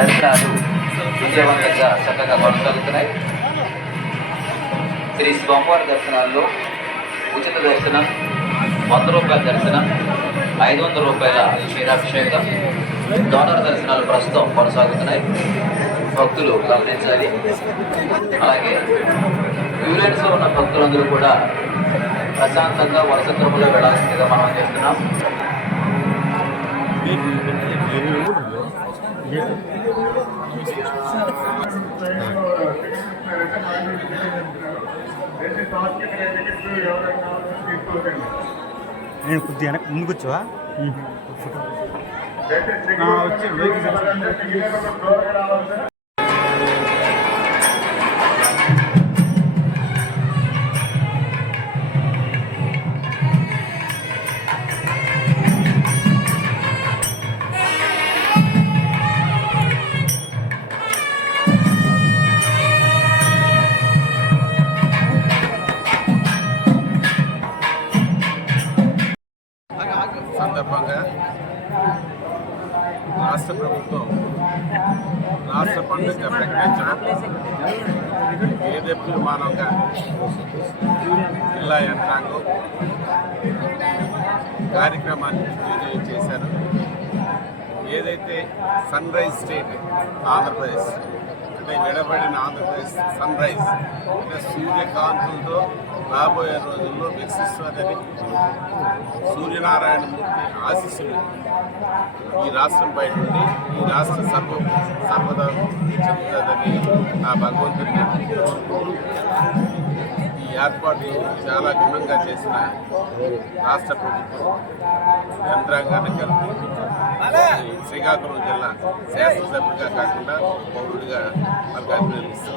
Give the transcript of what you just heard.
దర్శనాలు విజయవంతంగా చక్కగా కొనసాగుతున్నాయి. శ్రీ స్వామివారి దర్శనాల్లో ఉచిత దర్శనం వంద రూపాయల దర్శనం ఐదు వందల రూపాయల క్షీరాభిషేకం డోనర్ దర్శనాలు ప్రస్తుతం కొనసాగుతున్నాయి. భక్తులు గమనించాలి. అలాగే యూనిట్స్లో ఉన్న భక్తులందరూ కూడా ప్రశాంతంగా వరుస క్రమంలో వెళ్ళాల్సిందిగా మనం చేస్తున్నాం. నేను కొద్దిగా వెనక్కి ముందుకు వచ్చావా? వచ్చి సందర్భంగా రాష్ట్ర ప్రభుత్వం రాష్ట్ర పండుగ ప్రకటించడం ఏదెప్పుడు మానవగా జిల్లా యంత్రాంగం కార్యక్రమాన్ని విజయం చేశారు ఏదైతే సన్ రైజ్ స్టేట్ ఆంధ్రప్రదేశ్ అంటే నిలబడిన ఆంధ్రప్రదేశ్ సన్ రైజ్ అంటే సూర్యకాంతులతో రాబోయే రోజుల్లో వికసిస్తుందని సూర్యనారాయణమూర్తి ఆశీస్సులు ఈ రాష్ట్రంపై నుండి ఈ రాష్ట్ర సర్వ సర్వదా చెందుతుందని ఆ భగవంతుడిని ఈ ఏర్పాటు చాలా ఘనంగా చేసిన రాష్ట్ర ప్రభుత్వం యంత్రాంగాన్ని కలిపి శ్రీకాకుళం జిల్లా శాసనసభ్యుడిగా కాకుండా పౌరుడిగా మనకు అభినందిస్తాం